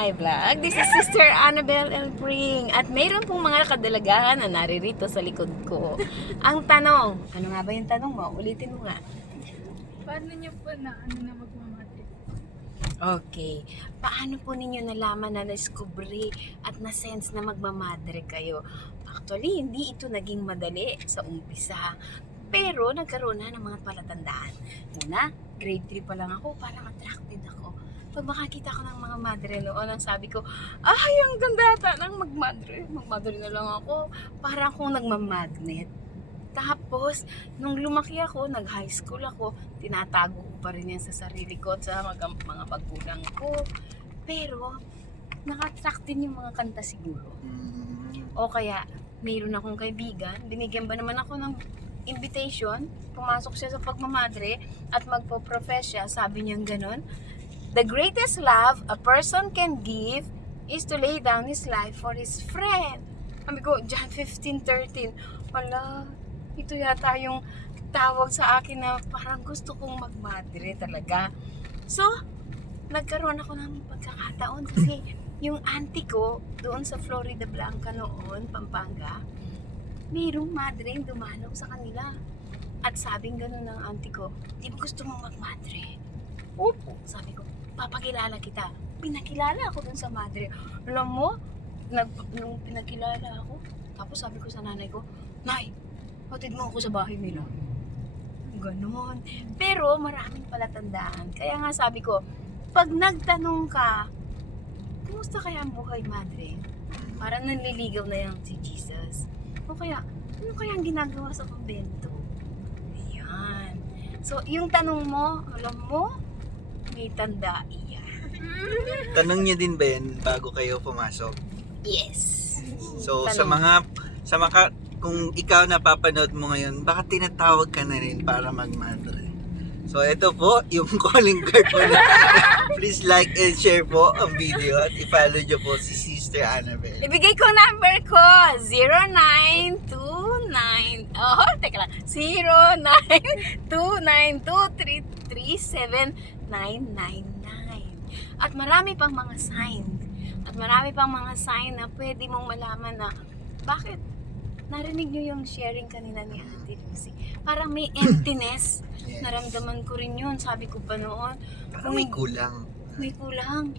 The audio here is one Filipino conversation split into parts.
my vlog. This is Sister Annabelle Elpring. At mayroon pong mga kadalagahan na naririto sa likod ko. Ang tanong, ano nga ba yung tanong mo? Ulitin mo nga. Paano niyo po na magmamati? Okay. Paano po ninyo nalaman na na-discovery at na-sense na magmamadre kayo? Actually, hindi ito naging madali sa umpisa. Pero nagkaroon na ng mga palatandaan. Una, grade 3 pa lang ako, parang attracted ako. Pag makakita ko ng mga madre noon, ang sabi ko, ay, ang ganda ata ng magmadre. Magmadre na lang ako. Parang akong nagmamagnet. Tapos, nung lumaki ako, nag-high school ako, tinatago ko pa rin yan sa sarili ko at sa mga magulang ko. Pero, naka-attract din yung mga kanta siguro. O kaya, mayroon akong kaibigan, binigyan ba naman ako ng invitation, pumasok siya sa pagmamadre at magpo-profess siya, sabi niya ganon. The greatest love a person can give is to lay down his life for his friend. Sabi ko, John 15:13. Wala, ito yata yung tawag sa akin na parang gusto kong magmadre talaga. So, nagkaroon ako ng pagkakataon kasi yung auntie ko doon sa Florida Blanca noon, Pampanga, mayroong madre yung dumalaw sa kanila. At sabing gano'n ng auntie ko, di ba gusto mong magmadre? Opo, sabi ko, papakilala kita. Pinakilala ako dun sa madre. Alam mo, nung pinakilala ako, tapos sabi ko sa nanay ko, Nay, hatid mo ako sa bahay nila. Ganon. Pero maraming palatandaan. Kaya nga sabi ko, pag nagtanong ka, kumusta kaya ang buhay, madre? Parang nanliligaw na yan si Jesus. O kaya, ano kaya ang ginagawa sa kumbento? Ayan. So, yung tanong mo, alam mo, may tanda iyan. Tanong niyo din ba yan bago kayo pumasok? Yes. So Tanong. sa mga kung ikaw napapanood mo ngayon, baka tinatawag ka na rin para magmadre. So ito po yung calling card po na. Please like and share po ang video at i-follow niyo po si Sister Annabelle. Ibigay ko number ko, 0929, teka lang, 0929233799. At marami pang mga sign. At marami pang mga sign na pwede mong malaman na bakit narinig nyo yung sharing kanina ni Auntie Lucy. Parang may emptiness. Yes. Naramdaman ko rin yun. Sabi ko pa noon, Parang may kulang. may kulang.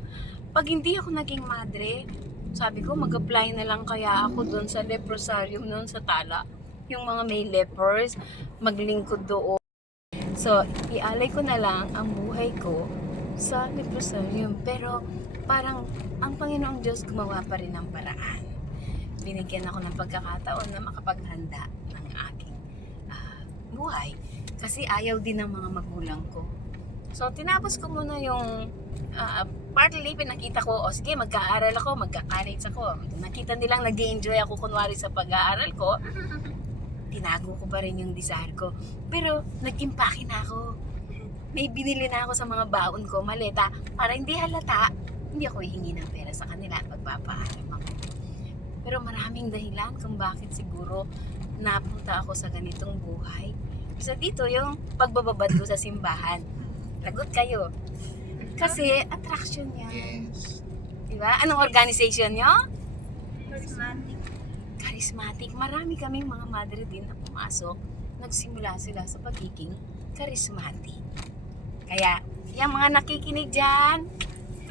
Pag hindi ako naging madre, sabi ko mag-apply na lang kaya ako doon sa leprosarium noon sa Tala. Yung mga may lepers, maglingkod doon. So, ialay ko na lang ang buhay ko sa leprosarium. Pero parang ang Panginoong Diyos gumawa pa rin ng paraan. Binigyan ako ng pagkakataon na makapaghanda ng aking buhay. Kasi ayaw din ng mga magulang ko. So, tinapos ko muna yung partly pinakita ko, sige, mag-aaral ako, magka-college ako. Nakita nilang nag-enjoy ako kunwari sa pag-aaral ko. Tinago ko pa rin yung desire ko. Pero, nag-impake na ako. May binili na ako sa mga baon ko, maleta, para hindi halata, hindi ako hihingi ng pera sa kanila at magpapaalam ako. Pero maraming dahilan kung bakit siguro napunta ako sa ganitong buhay. So dito yung pagbababad ko sa simbahan. Lagot kayo. Kasi attraction yan. Yes. Diba? Anong organization nyo? Charismatic. Charismatic. Marami kaming mga madre din na pumasok. Nagsimula sila sa pagiging charismatic. Kaya, yung mga nakikinig dyan,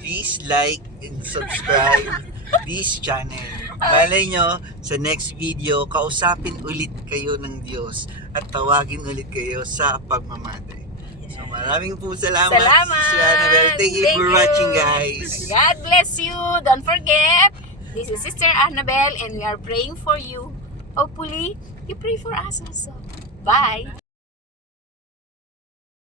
Please like and subscribe this channel. Malay nyo, sa next video, kausapin ulit kayo ng Diyos at tawagin ulit kayo sa pagmamadre. So maraming po salamat. Sister Annabelle. Thank you for watching, guys. God bless you. Don't forget, this is Sister Annabelle and we are praying for you. Hopefully, you pray for us also. Bye.